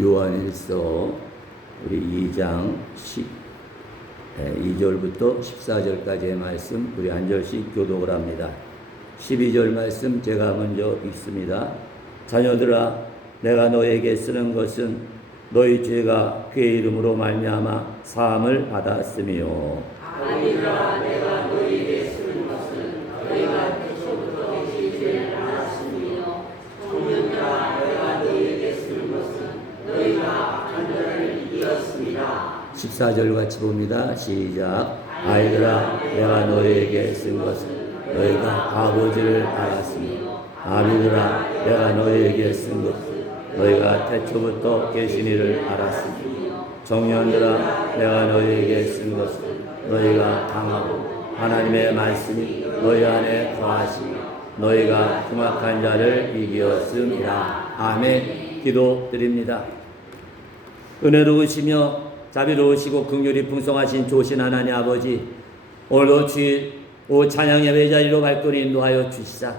요한일서 우리 2장 2절부터 14절까지의 말씀 우리 한 절씩 교독을 합니다. 12절 말씀 제가 먼저 읽습니다. 자녀들아, 내가 너에게 쓰는 것은 너희 죄가 그의 이름으로 말미암아 사함을 받았으며, 아니라 내가 너희에게 쓰는 것은 너희가 태초부터 그 죄를 알았으며, 청년들아, 내가 너희에게 쓰는 것은 너희가 악한 이겼습니다. 14절 같이 봅니다. 시작. 아이들아, 내가 너희에게 쓴 것은 너희가 아버지를 알았으며, 아비들아, 내가 너희에게 쓴 것은 너희가 태초부터 계신 이를 알았으며, 청년들아, 내가 너희에게 쓴 것은 너희가 강하고 하나님의 말씀이 너희 안에 거하시며 너희가 흉악한 자를 이기었음이라. 아멘. 기도드립니다. 은혜로우시며 자비로우시고 긍휼이 풍성하신 조신 하나님 아버지, 오늘도 주일 찬양 예배 자리로 발걸이 인도하여 주시사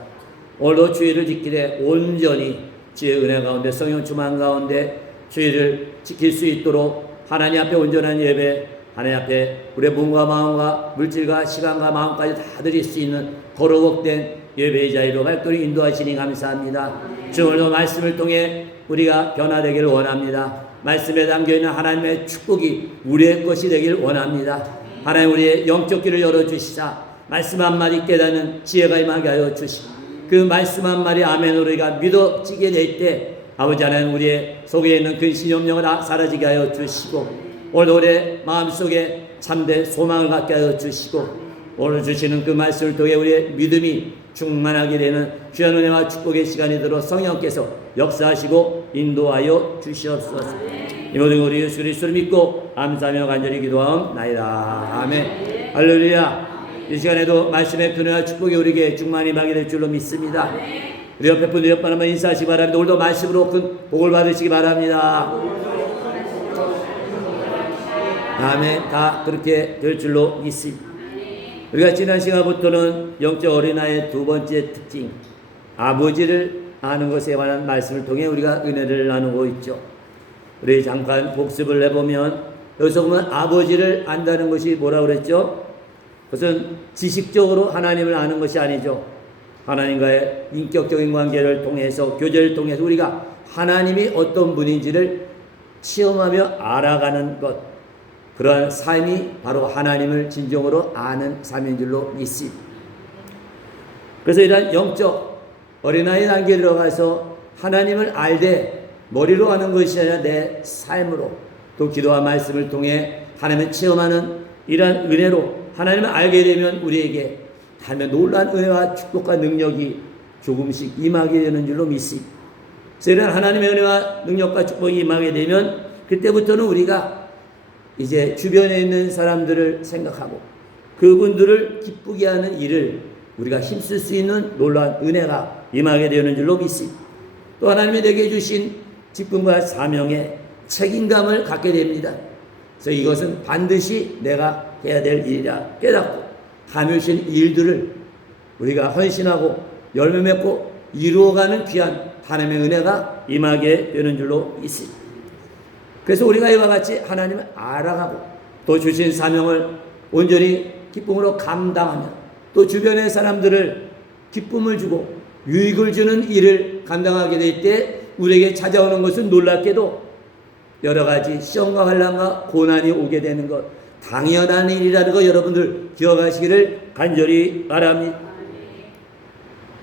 오늘도 주일을 지키되 온전히 주의 은혜 가운데 성령 충만 가운데 주일을 지킬 수 있도록 하나님 앞에 온전한 예배, 하나님 앞에 우리의 몸과 마음과 물질과 시간과 마음까지 다 드릴 수 있는 거룩된 예배의 자리로 발걸이 인도하시니 감사합니다. 주 오늘도 말씀을 통해 우리가 변화되길 원합니다. 말씀에 담겨있는 하나님의 축복이 우리의 것이 되길 원합니다. 하나님, 우리의 영적 길을 열어주시사 말씀 한마디 깨닫는 지혜가 임하게 하여 주시고, 그 말씀 한마디 아멘으로 우리가 믿어지게 될 때 아버지 하나님, 우리의 속에 있는 근심 염려가 다 사라지게 하여 주시고, 오늘 우리의 마음속에 참된 소망을 갖게 하여 주시고, 오늘 주시는 그 말씀을 통해 우리의 믿음이 충만하게 되는 귀한 은혜와 축복의 시간이 들어 성령께서 역사하시고 인도하여 주시옵소서. 이 모든 우리 예수 그리스도를 믿고 감사하며 간절히 기도하옵나이다. 아멘. 할렐루야. 이 시간에도 말씀의 은혜와 축복이 우리에게 충만히 임하게 될 줄로 믿습니다. 우리 옆에 분들 옆 한번 인사하시기 바랍니다. 오늘도 말씀으로 큰 복을 받으시기 바랍니다. 아멘. 다 그렇게 될 줄로 믿습니다. 우리가 지난 시간부터는 영적 어린아이의 두 번째 특징, 아버지를 아는 것에 관한 말씀을 통해 우리가 은혜를 나누고 있죠. 우리 잠깐 복습을 해보면, 여기서 보면 아버지를 안다는 것이 뭐라고 그랬죠? 그것은 지식적으로 하나님을 아는 것이 아니죠. 하나님과의 인격적인 관계를 통해서, 교제를 통해서 우리가 하나님이 어떤 분인지를 체험하며 알아가는 것, 그러한 삶이 바로 하나님을 진정으로 아는 삶인 줄로 믿습니다. 그래서 이러한 영적 어린아이 단계에 들어가서 하나님을 알되 머리로 아는 것이 아니라 내 삶으로, 또 기도와 말씀을 통해 하나님을 체험하는 이러한 은혜로 하나님을 알게 되면 우리에게 하나님의 놀라운 은혜와 축복과 능력이 조금씩 임하게 되는 줄로 믿습니다. 그래서 이런 하나님의 은혜와 능력과 축복이 임하게 되면 그때부터는 우리가 이제 주변에 있는 사람들을 생각하고 그분들을 기쁘게 하는 일을 우리가 힘쓸 수 있는 놀라운 은혜가 임하게 되는 줄로 믿습니다. 또 하나님이 내게 주신 직분과 사명에 책임감을 갖게 됩니다. 그래서 이것은 반드시 내가 해야 될 일이라 깨닫고 하며 주신 일들을 우리가 헌신하고 열매 맺고 이루어가는 귀한 하나님의 은혜가 임하게 되는 줄로 믿습니다. 그래서 우리가 이와 같이 하나님을 알아가고 또 주신 사명을 온전히 기쁨으로 감당하며 또 주변의 사람들을 기쁨을 주고 유익을 주는 일을 감당하게 될 때 우리에게 찾아오는 것은 놀랍게도 여러 가지 시험과 환난과 고난이 오게 되는 것, 당연한 일이라는 거 여러분들 기억하시기를 간절히 바랍니다.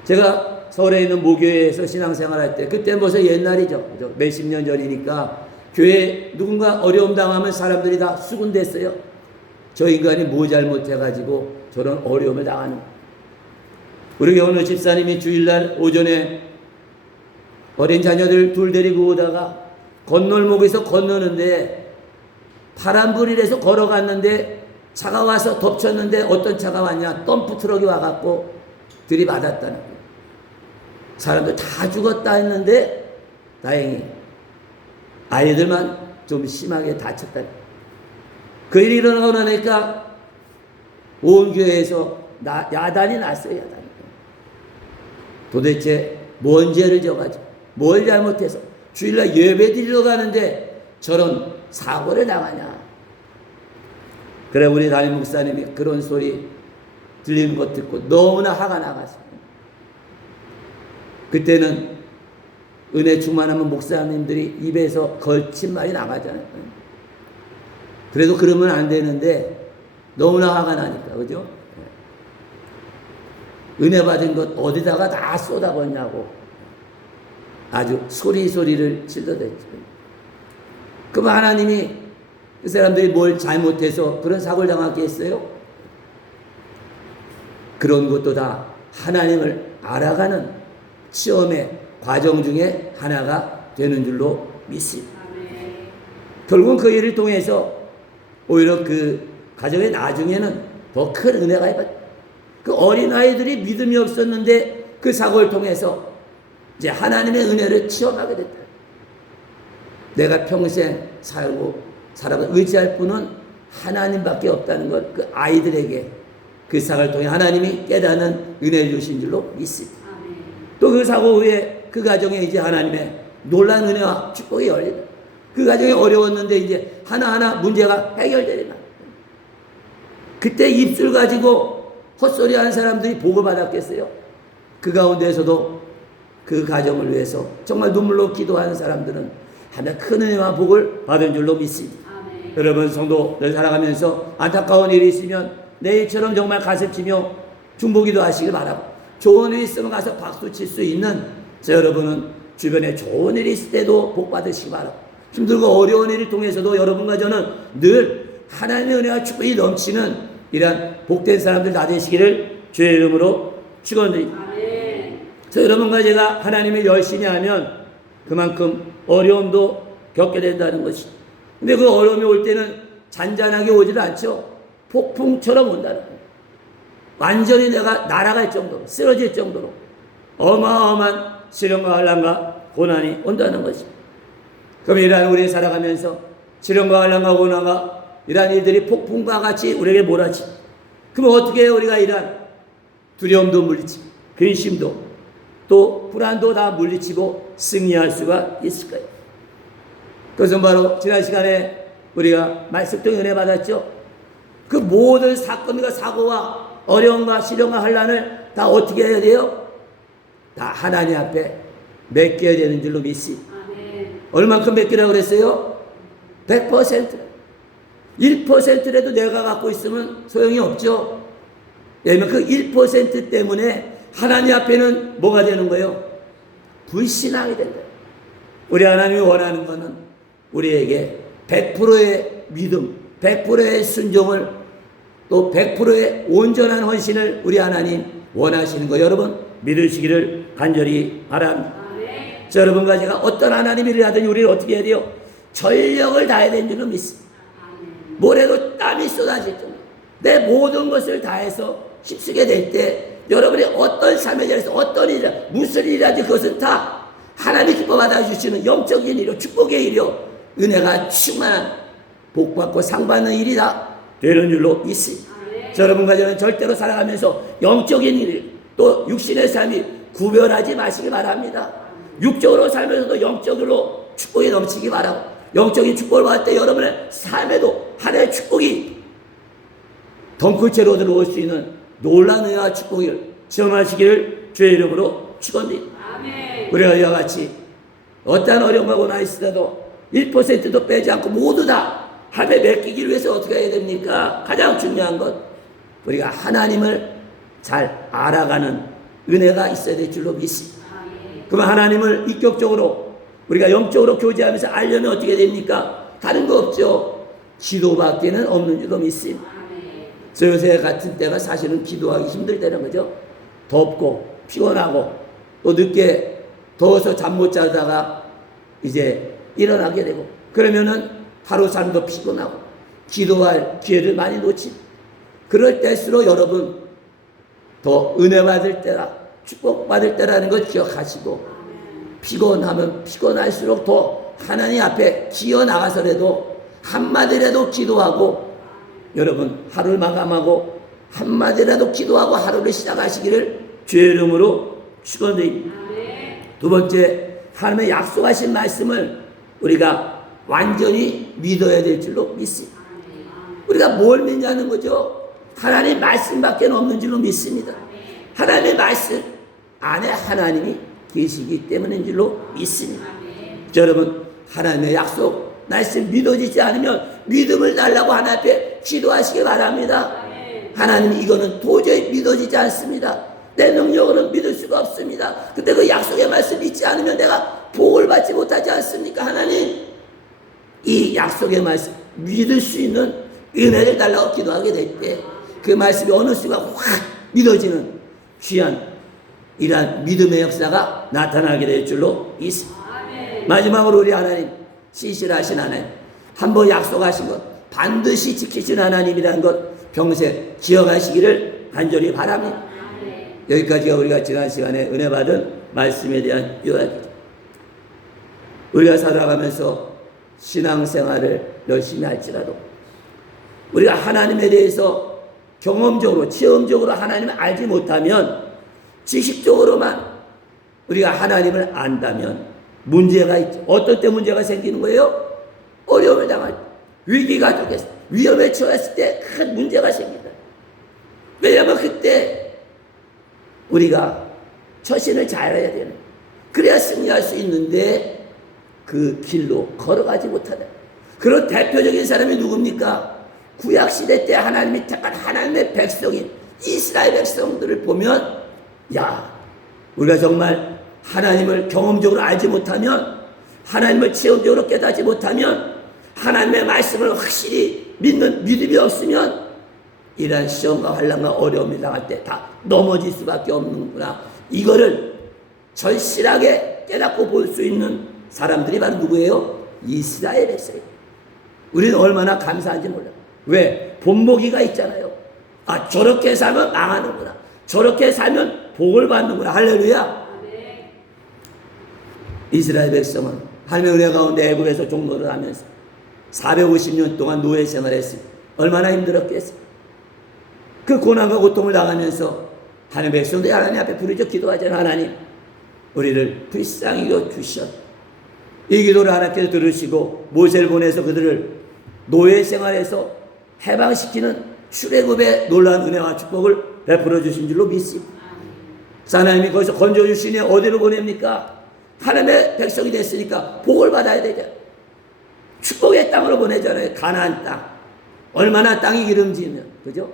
제가 서울에 있는 모교회에서 신앙생활할 때, 그때 벌써 옛날이죠. 몇십 년 전이니까 교회에 누군가 어려움 당하면 사람들이 다 수군댔어요. 저 인간이 뭐 잘못해가지고 저런 어려움을 당하는. 우리 어느 집사님이 주일날 오전에 어린 자녀들 둘 데리고 오다가 건널목에서 건너는데 파란불이라서 걸어갔는데 차가 와서 덮쳤는데 어떤 차가 왔냐? 덤프 트럭이 와갖고 들이받았다는 거예요. 사람들 다 죽었다 했는데 다행히 아이들만 좀 심하게 다쳤다. 그 일이 일어나고 나니까 온 교회에서 야단이 났어요. 야단이. 도대체 뭔 죄를 져가지고 뭘 잘못해서 주일날 예배 드리러 가는데 저런 사고를 당하냐. 그래 우리 담임 목사님이 그런 소리 들리는 것 듣고 너무나 화가 나갔어요. 그때는 은혜 충만하면 목사님들이 입에서 걸침말이 나가잖아요. 그래도 그러면 안 되는데 너무나 화가 나니까, 그죠? 은혜 받은 것 어디다가 다 쏟아붓냐고 아주 소리를 질러댔죠. 그럼 하나님이 그 사람들이 뭘 잘못해서 그런 사고를 당하게 했어요? 그런 것도 다 하나님을 알아가는 시험의 과정 중에 하나가 되는 줄로 믿습니다. 결국은 그 일을 통해서 오히려 그 가정의 나중에는 더 큰 은혜가 있었다. 그 어린아이들이 믿음이 없었는데 그 사고를 통해서 이제 하나님의 은혜를 체험하게 됐다. 내가 평생 살아가 의지할 분은 하나님밖에 없다는 것, 그 아이들에게 그 사고를 통해 하나님이 깨닫는 은혜를 주신 줄로 믿습니다. 또 그 사고 후에 그 가정에 이제 하나님의 놀라운 은혜와 축복이 열린다. 그 가정이 어려웠는데 이제 하나하나 문제가 해결되리라. 그때 입술 가지고 헛소리 하는 사람들이 복을 받았겠어요? 그 가운데에서도 그 가정을 위해서 정말 눈물로 기도하는 사람들은 하나님 큰 은혜와 복을 받은 줄로 믿습니다. 아멘. 여러분 성도들 살아가면서 안타까운 일이 있으면 내일처럼 정말 가슴치며 중보기도 하시길 바라고, 좋은 일이 있으면 가서 박수 칠 수 있는 저 여러분은 주변에 좋은 일이 있을 때도 복 받으시기 바라고, 힘들고 어려운 일을 통해서도 여러분과 저는 늘 하나님의 은혜와 축복이 넘치는 이러한 복된 사람들 다 되시기를 주의 이름으로 축원드립니다. 그래서 여러분과 제가 하나님을 열심히 하면 그만큼 어려움도 겪게 된다는 것이. 근데 그 어려움이 올 때는 잔잔하게 오지를 않죠. 폭풍처럼 온다는 거예요. 완전히 내가 날아갈 정도로, 쓰러질 정도로 어마어마한 시련과 환난과 고난이 온다는 것이. 그럼 이러한 우리 살아가면서 시련과 환난과 고난과 이러한 일들이 폭풍과 같이 우리에게 몰아치. 그럼 어떻게 해요? 우리가 이러한 두려움도 물리치고 근심도 또 불안도 다 물리치고 승리할 수가 있을까요? 그것은 바로 지난 시간에 우리가 말씀 통해 은혜 받았죠. 그 모든 사건과 사고와 어려움과 시련과 환난을 다 어떻게 해야 돼요? 다 하나님 앞에 맡겨야 되는 줄로 믿습니다. 얼만큼 맡기라고 그랬어요? 100%. 1%라도 내가 갖고 있으면 소용이 없죠. 왜냐하면 그 1% 때문에 하나님 앞에는 뭐가 되는 거예요? 불신앙이 된다. 우리 하나님이 원하는 것은 우리에게 100%의 믿음, 100%의 순종을, 또 100%의 온전한 헌신을 우리 하나님 원하시는 거 여러분 믿으시기를 간절히 바랍니다. 자, 여러분과 제가 어떤 하나님 일을 하든지 우리는 어떻게 해야 돼요? 전력을 다해야 되는 줄로 믿습니다. 모래도 땀이 쏟아질 정도 내 모든 것을 다해서 힘쓰게 될 때 여러분이 어떤 삶의 자리에서 어떤 일이라 무슨 일이라든지 그것은 다 하나님이 기뻐 받아주시는 영적인 일이요 축복의 일이요 은혜가 충만한 복받고 상받는 일이다 되는 줄로 믿습니다. 여러분과 저는 절대로 살아가면서 영적인 일 또 육신의 삶이 구별하지 마시기 바랍니다. 육적으로 살면서도 영적으로 축복이 넘치기 바라고, 영적인 축복을 받을 때 여러분의 삶에도 하나님의 축복이 덩굴채로 들어올 수 있는 놀라운 은혜와 축복을 체험하시기를 주의 이름으로 축원드립니다. 우리가 이와 같이 어떠한 어려움과 고난이 있어도 1%도 빼지 않고 모두 다 하나님에 맡기기 위해서 어떻게 해야 됩니까? 가장 중요한 것 우리가 하나님을 잘 알아가는 은혜가 있어야 될 줄로 믿습니다. 그러면 하나님을 인격적으로 우리가 영적으로 교제하면서 알려면 어떻게 됩니까? 다른 거 없죠. 기도밖에는 없는 줄로 믿습니다. 저 요새 같은 때가 사실은 기도하기 힘들 때는 거죠. 덥고 피곤하고 또 늦게 더워서 잠 못 자다가 이제 일어나게 되고 그러면은 하루 삶도 피곤하고 기도할 기회를 많이 놓치. 그럴 때일수록 여러분 더 은혜 받을 때라 축복 받을 때라는 걸 기억하시고 피곤하면 피곤할수록 더 하나님 앞에 기어 나가서라도 한마디라도 기도하고 여러분 하루를 마감하고 한마디라도 기도하고 하루를 시작하시기를 주의 이름으로 축원드립니다. 두 번째 하나님의 약속하신 말씀을 우리가 완전히 믿어야 될 줄로 믿습니다. 우리가 뭘 믿냐는 거죠? 하나님의 말씀밖에 없는 줄로 믿습니다. 하나님의 말씀 안에 하나님이 계시기 때문인 줄로 믿습니다. 여러분, 하나님의 약속 말씀 믿어지지 않으면 믿음을 달라고 하나님 앞에 기도하시기 바랍니다. 하나님, 이거는 도저히 믿어지지 않습니다. 내 능력으로는 믿을 수가 없습니다. 근데 그 약속의 말씀 믿지 않으면 내가 복을 받지 못하지 않습니까? 하나님, 이 약속의 말씀 믿을 수 있는 은혜를 달라고 기도하게 될 때 그 말씀이 어느 순간 확 믿어지는 귀한 이러한 믿음의 역사가 나타나게 될 줄로 믿습니다. 마지막으로 우리 하나님, 신실하신 하나님, 한번 약속하신 것 반드시 지키신 하나님이라는 것 평생 기억하시기를 간절히 바랍니다. 여기까지가 우리가 지난 시간에 은혜 받은 말씀에 대한 요약이죠. 우리가 살아가면서 신앙생활을 열심히 할지라도 우리가 하나님에 대해서 경험적으로 체험적으로 하나님을 알지 못하면 지식적으로만 우리가 하나님을 안다면 문제가 있죠. 어떤 때 문제가 생기는 거예요? 어려움을 당할 때, 위기가 되겠어, 위험에 처했을 때 큰 문제가 생긴다. 왜냐하면 그때 우리가 처신을 잘해야 되는, 그래야 승리할 수 있는데 그 길로 걸어가지 못하다. 그런 대표적인 사람이 누굽니까? 구약시대 때 하나님이 택한 하나님의 백성인 이스라엘 백성들을 보면, 야, 우리가 정말 하나님을 경험적으로 알지 못하면, 하나님을 체험적으로 깨닫지 못하면, 하나님의 말씀을 확실히 믿는 믿음이 없으면 이러한 시험과 환난과 어려움이 당할 때 다 넘어질 수밖에 없는구나. 이거를 절실하게 깨닫고 볼 수 있는 사람들이 바로 누구예요? 이스라엘 백성이에요. 우리는 얼마나 감사한지 몰라요. 왜? 본보기가 있잖아요. 아, 저렇게 살면 망하는구나, 저렇게 살면 복을 받는구나. 할렐루야. 이스라엘 백성은 하나님의 은혜 가운데 애굽에서 종노를 하면서 450년 동안 노예 생활했습니다. 얼마나 힘들었겠어요. 그 고난과 고통을 당하면서 하나님의 백성들이 하나님 앞에 부르짖어 기도하잖아요. 하나님, 우리를 불쌍히 여주시옵소서. 이 기도를 하나님께서 들으시고 모세를 보내서 그들을 노예 생활에서 해방시키는 출애굽의 놀라운 은혜와 축복을 베풀어 주신 줄로 믿습니다. 하나님이 거기서 건져주시니 어디로 보냅니까? 하나님의 백성이 됐으니까 복을 받아야 되죠. 축복의 땅으로 보내잖아요. 가나안 땅. 얼마나 땅이 기름지면, 그죠?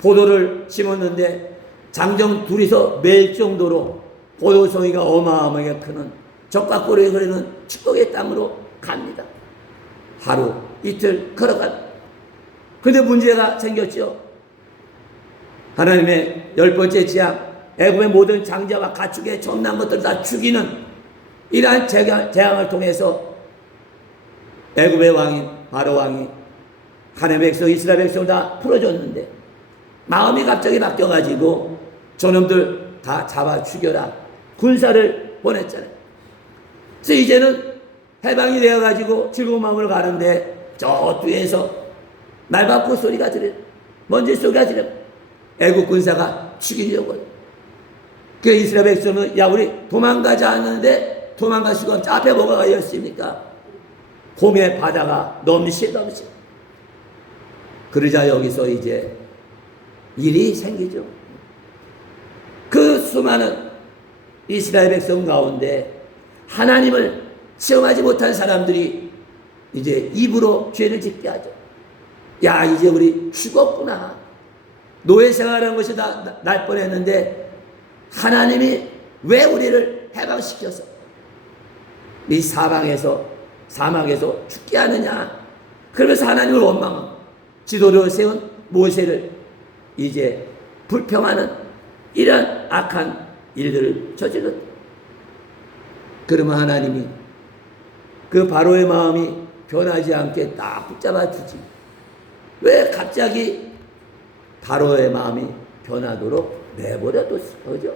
포도를 심었는데 장정 둘이서 맬 정도로 포도송이가 어마어마하게 크는 적과꿀이 흐르는 축복의 땅으로 갑니다. 하루 이틀 걸어갑니다. 근데 문제가 생겼죠. 하나님의 10번째 재앙, 애굽의 모든 장자와 가축의 점난 것들을 다 죽이는 이러한 재앙을 통해서 애굽의 왕인 바로 왕이 하나님의 백성 이스라엘 백성을 다 풀어줬는데 마음이 갑자기 바뀌어가지고 저놈들 다 잡아 죽여라 군사를 보냈잖아요. 그래서 이제는 해방이 되어가지고 즐거운 마음으로 가는데 저 뒤에서 말바꾸 소리가 들려, 먼지 소리가 들려. 애국 군사가 죽이려고 해요. 그 이스라엘 백성은 야, 우리 도망가자 하는데 도망갈 수가 없죠. 앞에 뭐가 있습니까? 곰의 바다가 넘실. 그러자 여기서 이제 일이 생기죠. 그 수많은 이스라엘 백성 가운데 하나님을 체험하지 못한 사람들이 이제 입으로 죄를 짓게 하죠. 야, 이제 우리 죽었구나. 노예 생활하는 것이 다 날 뻔했는데 하나님이 왜 우리를 해방시켜서 이 사망에서 죽게 하느냐. 그러면서 하나님을 원망하고 지도를 세운 모세를 이제 불평하는 이런 악한 일들을 저질렀다. 그러면 하나님이 그 바로의 마음이 변하지 않게 딱 붙잡아 주지. 왜 갑자기 바로의 마음이 변하도록 내버려뒀어? 그죠?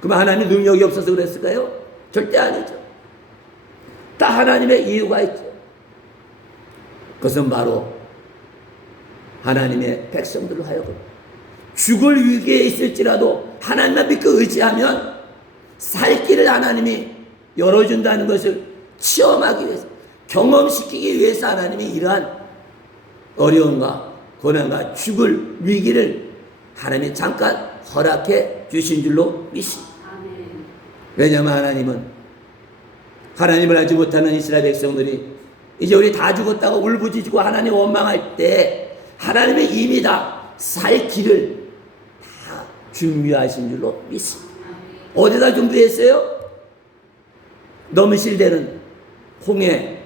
그럼 하나님 능력이 없어서 그랬을까요? 절대 아니죠. 다 하나님의 이유가 있죠. 그것은 바로 하나님의 백성들로 하여금 죽을 위기에 있을지라도 하나님만 믿고 의지하면 살 길을 하나님이 열어준다는 것을 체험하기 위해서, 경험시키기 위해서 하나님이 이러한 어려움과 고난과 죽을 위기를 하나님이 잠깐 허락해 주신 줄로 믿습니다. 왜냐하면 하나님을 알지 못하는 이스라엘 백성들이 이제 우리 다 죽었다고 울부짖고 하나님 원망할 때 하나님이 이미 다 살 길을 다 준비하신 줄로 믿습니다. 어디다 준비했어요? 넘실대는 홍해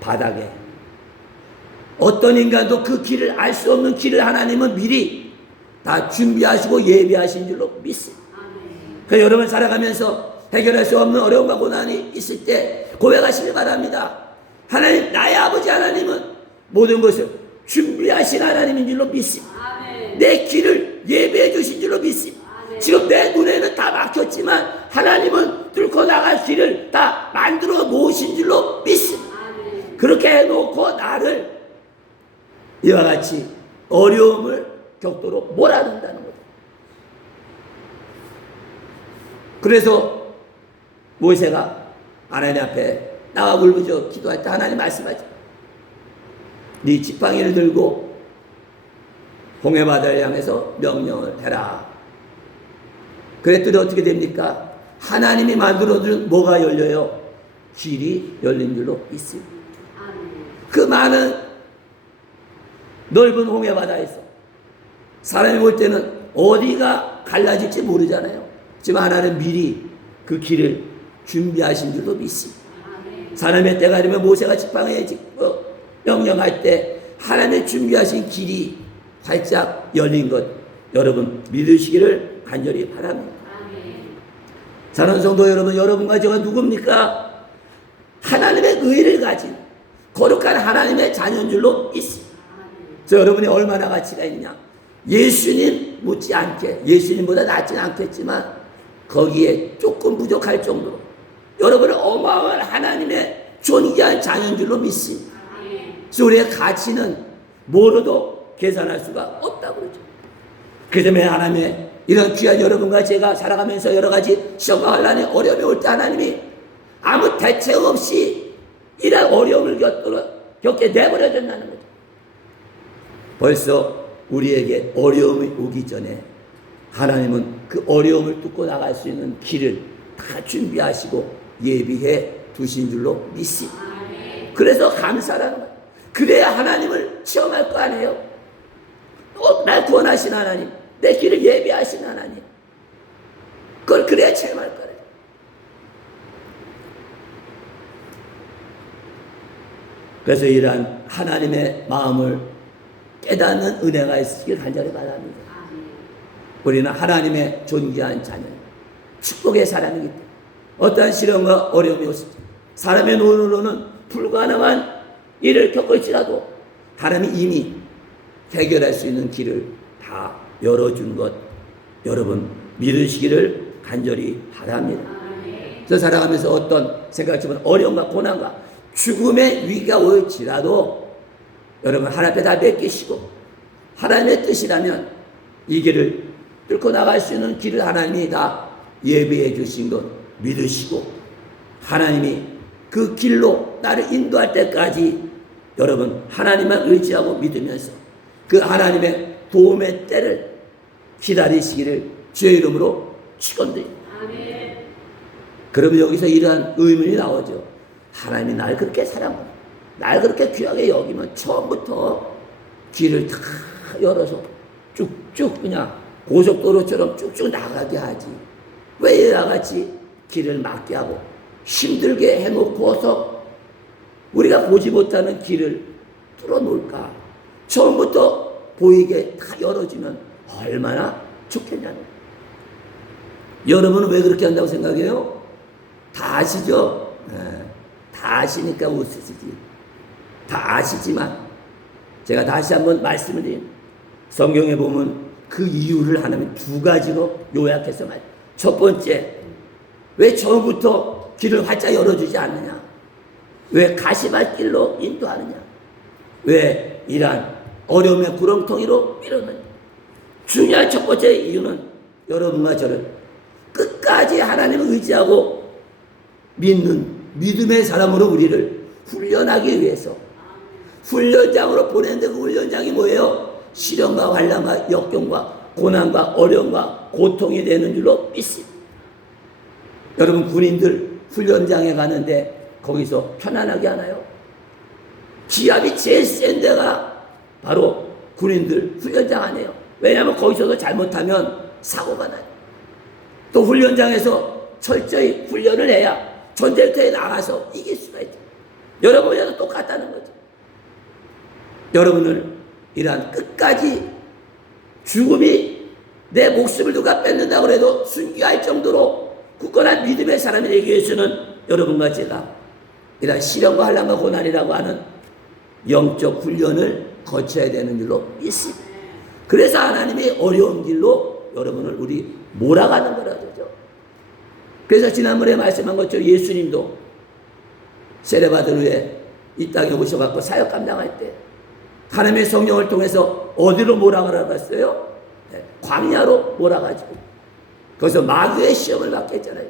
바닥에 어떤 인간도 그 길을 알 수 없는 길을 하나님은 미리 다 준비하시고 예비하신 줄로 믿습니다. 그래서 여러분 살아가면서 해결할 수 없는 어려움과 고난이 있을 때 고백하시길 바랍니다. 하나님, 나의 아버지 하나님은 모든 것을 준비하신 하나님인 줄로 믿습니다. 내 길을 예비해 주신 줄로 믿습니다. 지금 내 눈에는 다 막혔지만 하나님은 뚫고 나갈 길을 다 만들어 놓으신 줄로 믿습니다. 그렇게 해놓고 나를 이와 같이 어려움을 겪도록 몰아넣는다는 거죠. 그래서 모세가 하나님 앞에 나와 울부짖어 기도할 때 하나님 말씀하죠. 네 지팡이를 들고 홍해바다를 향해서 명령을 해라. 그랬더니 어떻게 됩니까? 하나님이 만들어준 뭐가 열려요? 길이 열린 줄로 있습니다. 그 많은 넓은 홍해바다에서 사람이 볼 때는 어디가 갈라질지 모르잖아요. 지금 하나는 미리 그 길을 준비하신 줄로 믿습니다. 사람의 때가 되면 모세가 지팡이에 명령할 때 하나님의 준비하신 길이 활짝 열린 것 여러분 믿으시기를 간절히 바랍니다. 사랑하는 성도 여러분, 여러분과 제가 누굽니까? 하나님의 의를 가진 거룩한 하나님의 자녀인 줄로 믿습니다. 그래서 여러분이 얼마나 가치가 있냐? 예수님 못지않게, 예수님보다 낫지는 않겠지만 거기에 조금 부족할 정도로 여러분은 어마어마한 하나님의 존귀한 자녀인 줄로 믿습니다. 그래서 우리의 가치는 뭐로도 계산할 수가 없다고 그러죠. 그 때문에 하나님의 이런 귀한 여러분과 제가 살아가면서 여러 가지 시험과 환난에 어려움이 올 때 하나님이 아무 대책 없이 이런 어려움을 겪게 내버려졌다는 거죠. 벌써 우리에게 어려움이 오기 전에 하나님은 그 어려움을 뚫고 나갈 수 있는 길을 다 준비하시고 예비해 두신 줄로 믿습니다. 그래서 감사라는 거예요. 그래야 하나님을 체험할 거 아니에요. 날 구원하신 하나님, 내 길을 예비하신 하나님, 그걸 그래야 체험할 거예요. 그래서 이러한 하나님의 마음을 깨닫는 은혜가 있으시길 간절히 바랍니다. 우리는 하나님의 존귀한 자녀, 축복의 사람이기 때문에 어떠한 시련과 어려움이 없을 때 사람의 눈으로는 불가능한 일을 겪을지라도 하나님이 이미 해결할 수 있는 길을 다 열어준 것 여러분 믿으시기를 간절히 바랍니다. 그래서 살아가면서 어떤 생각하지만 어려움과 고난과 죽음의 위기가 올지라도 여러분 하나님 앞에 다 맡기시고 하나님의 뜻이라면 이 길을 뚫고 나갈 수 있는 길을 하나님이 다 예비해 주신 것 믿으시고 하나님이 그 길로 나를 인도할 때까지 여러분 하나님만 의지하고 믿으면서 그 하나님의 도움의 때를 기다리시기를 주의 이름으로 축원드립니다. 그러면 여기서 이러한 의문이 나오죠. 하나님이 날 그렇게 사랑하고 날 그렇게 귀하게 여기면 처음부터 길을 다 열어서 쭉쭉 그냥 고속도로처럼 쭉쭉 나가게 하지. 왜 나같이 길을 막게 하고 힘들게 해놓고서 우리가 보지 못하는 길을 뚫어놓을까? 처음부터 보이게 다 열어주면 얼마나 좋겠냐는 거예요. 여러분은 왜 그렇게 한다고 생각해요? 다 아시죠? 다 아시니까 웃으시지. 다 아시지만 제가 다시 한번 말씀을 드립니다. 성경에 보면 그 이유를 하나님 두 가지로 요약해서 말해요. 첫 번째, 왜 처음부터 길을 활짝 열어주지 않느냐? 왜 가시밭길로 인도하느냐? 왜 이러한 어려움의 구렁텅이로 밀어넣느냐? 중요한 첫 번째 이유는 여러분과 저를 끝까지 끝까지 하나님을 의지하고 믿는 믿음의 사람으로 우리를 훈련하기 위해서 훈련장으로 보내는데, 그 훈련장이 뭐예요? 시련과 환난과 역경과 고난과 어려움과 고통이 되는 줄로 믿습니다. 여러분, 군인들 훈련장에 가는데 거기서 편안하게 하나요? 기압이 제일 센 데가 바로 군인들 훈련장 아니에요. 왜냐하면 거기서도 잘못하면 사고가 나요. 또 훈련장에서 철저히 훈련을 해야 전쟁터에 나가서 이길 수가 있죠. 여러분에도 똑같다는 거죠. 여러분을 이러한 끝까지 죽음이 내 목숨을 누가 뺏는다고 해도 순교할 정도로 굳건한 믿음의 사람이 되기 위해서는 여러분과 제가 이러한 시련과 환난과 고난이라고 하는 영적 훈련을 거쳐야 되는 줄로 믿습니다. 그래서 하나님이 어려운 길로 여러분을 우리 몰아가는 거라죠. 그래서 지난번에 말씀한 것처럼 예수님도 세례받은 후에 이 땅에 오셔갖고 사역 감당할 때 하나님의 성령을 통해서 어디로 몰아가라고 했어요? 광야로 몰아가지고 거기서 마귀의 시험을 받게 했잖아요.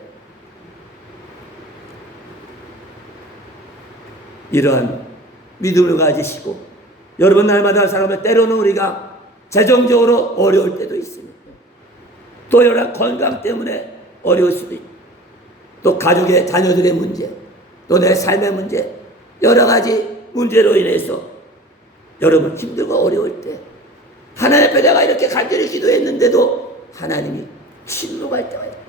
이러한 믿음을 가지시고 여러분, 날마다 사람을 때로는 우리가 재정적으로 어려울 때도 있습니다. 또 여러 건강 때문에 어려울 수도 있고, 또 가족의 자녀들의 문제, 또 내 삶의 문제, 여러 가지 문제로 인해서 여러분 힘들고 어려울 때 하나님 앞에 내가 이렇게 간절히 기도했는데도 하나님이 침묵할 때가 있어요.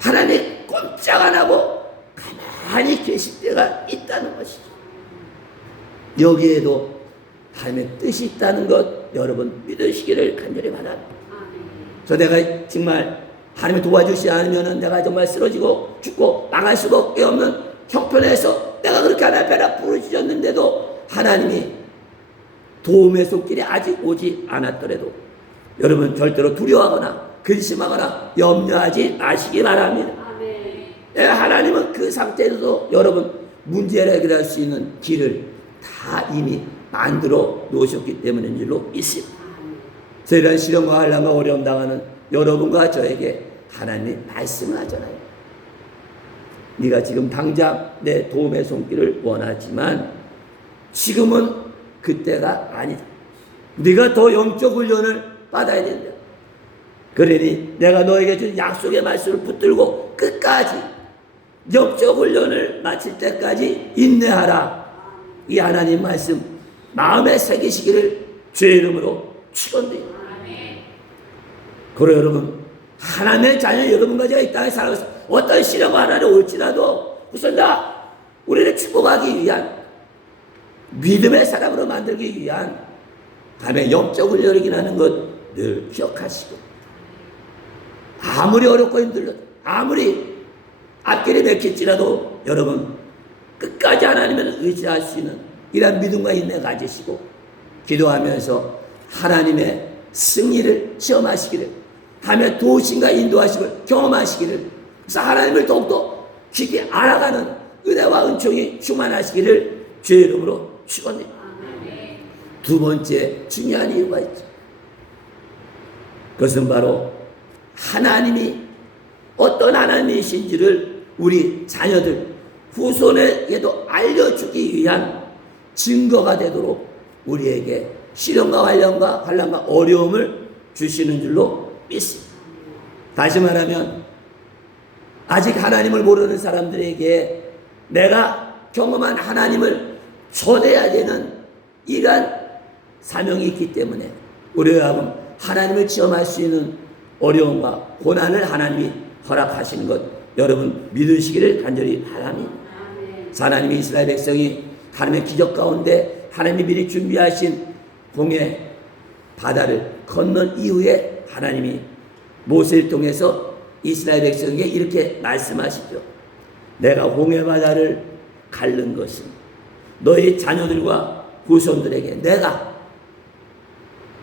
하나님 꼼짝 안 하고 가만히 계실 때가 있다는 것이죠. 여기에도 하나님의 뜻이 있다는 것 여러분 믿으시기를 간절히 바랍니다. 저 내가 정말 하나님이 도와주시지 않으면 내가 정말 쓰러지고 죽고 망할 수밖에 없는 형편에서 내가 그렇게 하나님 앞에 부르짖었는데도 하나님이 도움의 손길이 아직 오지 않았더라도 여러분 절대로 두려워하거나 근심하거나 염려하지 마시기 바랍니다. 하나님은 그 상태에서도 여러분 문제를 해결할 수 있는 길을 다 이미 만들어 놓으셨기 때문인 줄로 믿습니다. 이런 시련과 환난과 어려움 당하는 여러분과 저에게 하나님이 말씀을 하잖아요. 네가 지금 당장 내 도움의 손길을 원하지만 지금은 그때가 아니다. 네가 더 영적 훈련을 받아야 된다. 그러니 내가 너에게 준 약속의 말씀을 붙들고 끝까지 영적 훈련을 마칠 때까지 인내하라. 이 하나님 말씀 마음에 새기시기를 주의 이름으로 축원드립니다. 그래 여러분, 하나님의 자녀 여러분과 제가 이 땅에 살아가서 어떤 시련과 하나님 올지라도 우선 다 우리를 축복하기 위한 믿음의 사람으로 만들기 위한 하나님의 영적 훈련이라는 것 늘 기억하시고, 아무리 어렵고 힘들어도 아무리 앞길이 막힐지라도 여러분 끝까지 하나님을 의지할 수 있는 이런 믿음과 인내 가지시고 기도하면서 하나님의 승리를 체험하시기를, 하나님의 도우심과 인도하심을 경험하시기를, 그래서 하나님을 더욱더 깊이 알아가는 은혜와 은총이 충만하시기를 주의 이름으로 축원합니다. 두 번째 중요한 이유가 있죠. 그것은 바로 하나님이 어떤 하나님이신지를 우리 자녀들 후손에게도 알려주기 위한 증거가 되도록 우리에게 시련과 환난과 어려움을 주시는 줄로 믿습니다. 다시 말하면 아직 하나님을 모르는 사람들에게 내가 경험한 하나님을 전해야 되는 이러한 사명이 있기 때문에 우리가 하나님을 체험할 수 있는 어려움과 고난을 하나님이 허락하시는 것 여러분 믿으시기를 간절히 바랍니다. 하나님이 이스라엘 백성이 하나님의 기적 가운데 하나님이 미리 준비하신 홍해 바다를 건넌 이후에 하나님이 모세를 통해서 이스라엘 백성에게 이렇게 말씀하시죠. 내가 홍해 바다를 가른 것은 너희 자녀들과 후손들에게 내가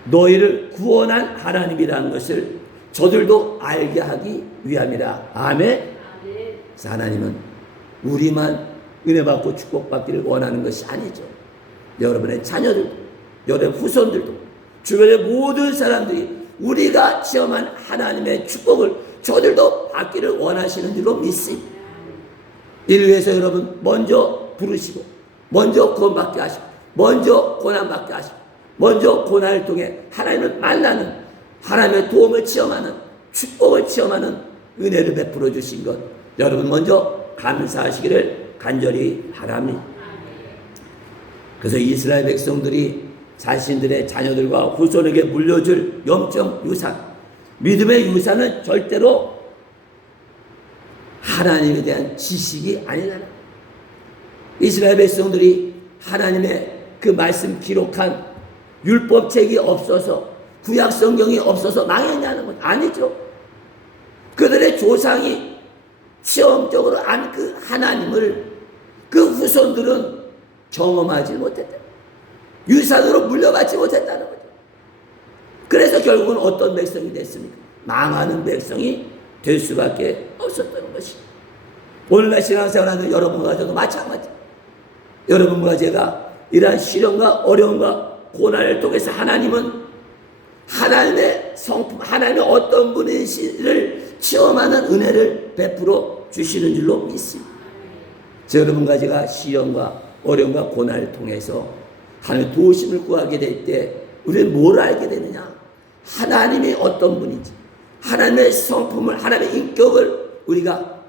너희를 구원한 하나님이라는 것을 저들도 알게 하기 위함이라. 아멘. 하나님은 우리만 은혜 받고 축복받기를 원하는 것이 아니죠. 여러분의 자녀들도, 여러분의 후손들도, 주변의 모든 사람들이 우리가 체험한 하나님의 축복을 저들도 받기를 원하시는 줄로 믿습니다. 이를 위해서 여러분 먼저 부르시고 먼저 구원받게 하시고 먼저 고난받게 하시고 먼저 고난을 통해 하나님을 만나는 하나님의 도움을 체험하는 축복을 체험하는 은혜를 베풀어 주신 것 여러분 먼저 감사하시기를 간절히 바랍니다. 그래서 이스라엘 백성들이 자신들의 자녀들과 후손에게 물려줄 영적 유산, 믿음의 유산은 절대로 하나님에 대한 지식이 아니라 이스라엘 백성들이 하나님의 그 말씀 기록한 율법책이 없어서 구약 성경이 없어서 망했냐는 건 아니죠. 그들의 조상이 체험적으로 안 그 하나님을 그 후손들은 경험하지 못했다. 유산으로 물려받지 못했다는 거죠. 그래서 결국은 어떤 백성이 됐습니까? 망하는 백성이 될 수밖에 없었던 것이. 오늘날 신앙생활하는 여러분과 저도 마찬가지. 여러분과 제가 이러한 시련과 어려움과 고난을 통해서 하나님은 하나님의 성품, 하나님의 어떤 분이신지를 체험하는 은혜를 베풀어 주시는 줄로 믿습니다. 여러분과 제가 시련과 어려움과 고난을 통해서 하나님의 도우심을 구하게 될 때 우리는 뭘 알게 되느냐? 하나님이 어떤 분인지, 하나님의 성품을, 하나님의 인격을 우리가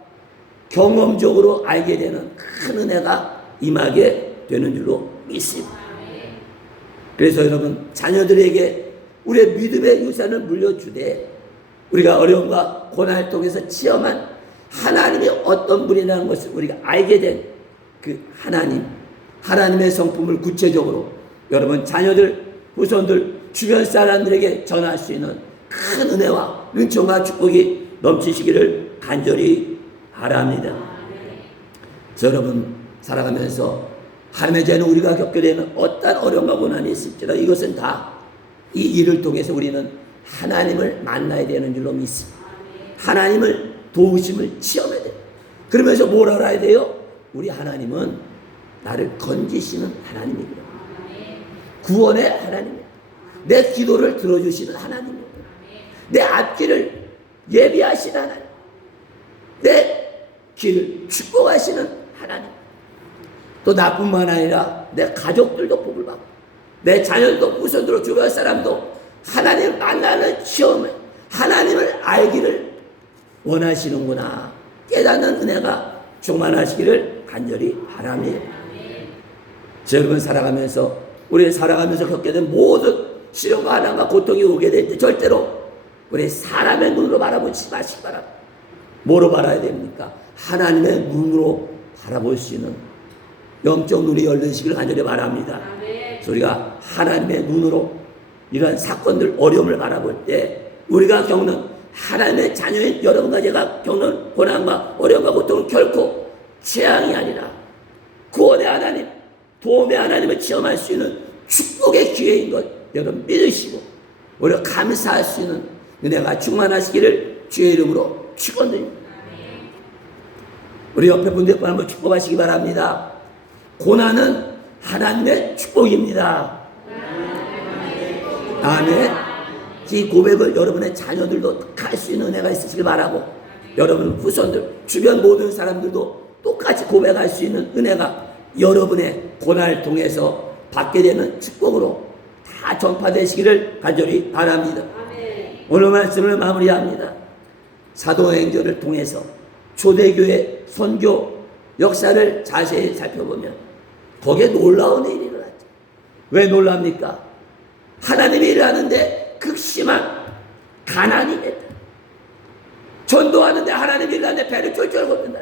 경험적으로 알게 되는 큰 은혜가 임하게 되는 줄로 믿습니다. 그래서 여러분 자녀들에게 우리의 믿음의 유산을 물려주되 우리가 어려움과 고난을 통해서 체험한 하나님이 어떤 분이라는 것을 우리가 알게 된 그 하나님의 성품을 구체적으로 여러분 자녀들, 후손들, 주변 사람들에게 전할 수 있는 큰 은혜와 은총과 축복이 넘치시기를 간절히 바랍니다. 그래서 여러분 살아가면서 하나님의 자녀 우리가 겪게 되는 어떤 어려움과 고난이 있을지라도 이것은 다 이 일을 통해서 우리는 하나님을 만나야 되는 줄로 믿습니다. 하나님을 도우심을 체험해야 돼요. 그러면서 뭘 알아야 돼요? 우리 하나님은 나를 건지시는 하나님이구나. 구원의 하나님이야. 내 기도를 들어주시는 하나님이구나. 내 앞길을 예비하시는 하나님. 내 길을 축복하시는 하나님. 또 나뿐만 아니라 내 가족들도 복을 받고 내 자녀들도 후손들도 주변 사람도 하나님을 만나는 체험을 하나님을 알기를 원하시는구나 깨닫는 은혜가 충만하시기를 간절히 바랍니다. 여러분 살아가면서 우리 살아가면서 겪게 된 모든 시련과 한함과 고통이 오게 될 때 절대로 우리 사람의 눈으로 바라보지 마시기 바랍니다. 뭐로 바라야 됩니까? 하나님의 눈으로 바라볼 수 있는 영적 눈이 열리시기를 간절히 바랍니다. 그래서 우리가 하나님의 눈으로 이러한 사건들 어려움을 바라볼 때 우리가 겪는 하나님의 자녀인 여러분과 제가 겪는 고난과 어려움과 고통은 결코 재앙이 아니라 구원의 하나님, 도움의 하나님을 체험할 수 있는 축복의 기회인 것 여러분 믿으시고 우리가 감사할 수 있는 은혜가 충만하시기를 주의 이름으로 축원드립니다. 우리 옆에 분들 한번 축복하시기 바랍니다. 고난은 하나님의 축복입니다. 아멘. 이 고백을 여러분의 자녀들도 할 수 있는 은혜가 있으시길 바라고 여러분 후손들 주변 모든 사람들도 똑같이 고백할 수 있는 은혜가 여러분의 고난을 통해서 받게 되는 축복으로 다 전파되시기를 간절히 바랍니다. 오늘 말씀을 마무리합니다. 사도행전을 통해서 초대교회 선교 역사를 자세히 살펴보면 거기에 놀라운 일이 일어났죠. 왜 놀랍니까? 하나님이 일하는데 극심한 가난이 됐다. 전도하는데 하나님이 일하는데 배를 쫄쫄 걷는다.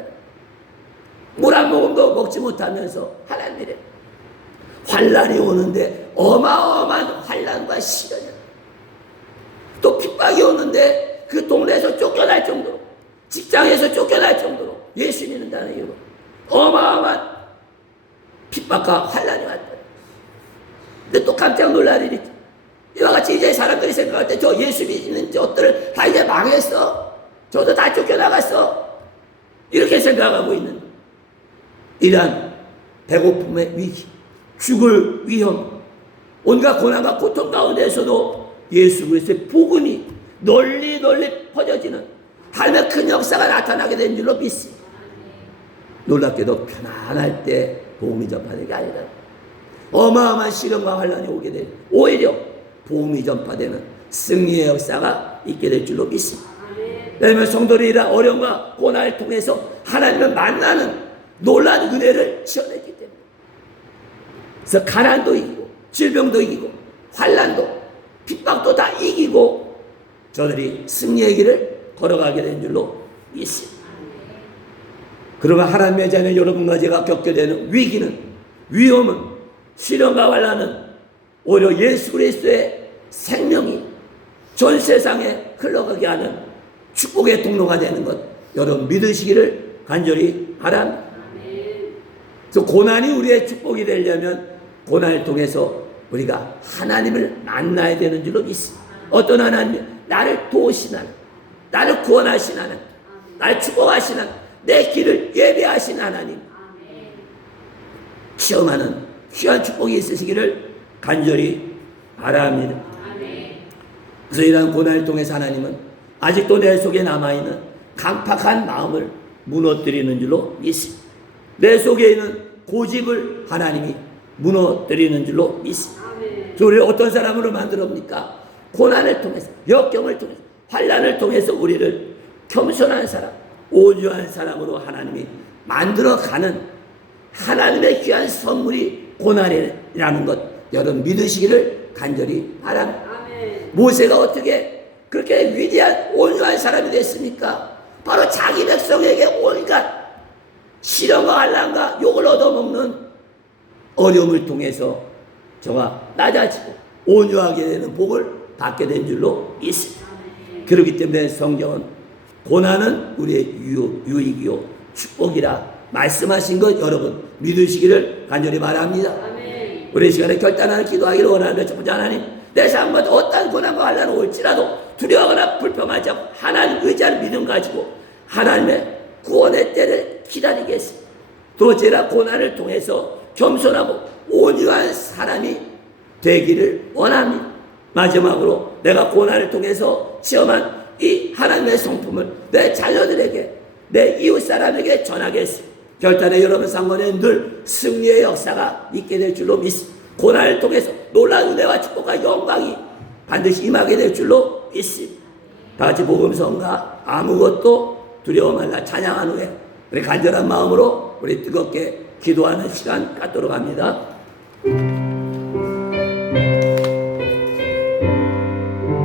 물 한 모금도 먹지 못하면서 하나님이 이래. 환란이 오는데 어마어마한 환란과 시련이야. 또 핍박이 오는데 그 동네에서 쫓겨날 정도로 직장에서 쫓겨날 정도로 예수 믿는다는 이유로 어마어마한 핍박과 환란이 왔다. 근데 또 깜짝 놀랄 일이 있죠. 이와 같이 이제 사람들이 생각할 때 저 예수 믿는 저들을 다 이제 망했어. 저도 다 쫓겨나갔어. 이렇게 생각하고 있는 이러한 배고픔의 위기, 죽을 위험, 온갖 고난과 고통 가운데에서도 예수 그리스도의 복음이 널리 널리 퍼져지는 하나님의 큰 역사가 나타나게 된 줄로 믿습니다. 놀랍게도 편안할 때 복음이 전파되는 게 아니라 어마어마한 시련과 환란이 오게 되는, 오히려 복음이 전파되는 승리의 역사가 있게 될 줄로 믿습니다. 왜냐하면 성도들이 이런 어려움과 고난을 통해서 하나님을 만나는 놀라운 은혜를 지어냈기 때문에. 그래서 가난도 이기고 질병도 이기고 환란도 핍박도 다 이기고 저들이 승리의 길을 걸어가게 된 줄로 믿습니다. 그러면 하나님의 자녀 여러분과 제가 겪게 되는 위기는, 위험은, 시련과 환란은 오히려 예수 그리스도의 생명이 전 세상에 흘러가게 하는 축복의 통로가 되는 것, 여러분 믿으시기를 간절히 바랍니다. 그래서 고난이 우리의 축복이 되려면 고난을 통해서 우리가 하나님을 만나야 되는 줄로 믿습니다. 어떤 하나님? 나를 도우신 하나님, 나를 구원하신 하나님, 나를 축복하신 하나님, 내 길을 예배하신 하나님, 시험하는 귀한 축복이 있으시기를 간절히 바랍니다. 그래서 이러한 고난을 통해서 하나님은 아직도 내 속에 남아있는 강팍한 마음을 무너뜨리는 줄로 믿습니다. 내 속에 있는 고집을 하나님이 무너뜨리는 줄로 믿습니다. 그래서 우리를 어떤 사람으로 만들어옵니까? 고난을 통해서, 역경을 통해서, 환난을 통해서 우리를 겸손한 사람, 온유한 사람으로 하나님이 만들어가는 하나님의 귀한 선물이 고난이라는 것, 여러분 믿으시기를 간절히 바랍니다. 모세가 어떻게 그렇게 위대한 온유한 사람이 됐습니까? 바로 자기 백성에게 온갖 시련과 환난과 욕을 얻어먹는 어려움을 통해서 저가 낮아지고 온유하게 되는 복을 받게 된 줄로 믿습니다. 그렇기 때문에 성경은 고난은 우리의 유익이요 축복이라 말씀하신 것 여러분 믿으시기를 간절히 바랍니다. 우리 시간에 결단하는 기도하기를 원하는데, 첫 번째, 하나님 내 삶마다 어떠한 고난과 환난이 올지라도 두려워하거나 불평하지 않고 하나님 의지하는 믿음 가지고 하나님의 구원의 때를 기다리겠습니다. 두 번째라, 고난을 통해서 겸손하고 온유한 사람이 되기를 원합니다. 마지막으로 내가 고난을 통해서 체험한 이 하나님의 성품을 내 자녀들에게, 내 이웃 사람에게 전하겠습니다. 결단의 여러분 상관에 늘 승리의 역사가 있게 될 줄로 믿습니다. 고난을 통해서 놀라운 은혜와 축복과 영광이 반드시 임하게 될 줄로 믿습니다. 다 같이 복음성가 아무것도 두려워 말라 찬양한 후에 우리 간절한 마음으로 우리 뜨겁게 기도하는 시간 갖도록 합니다.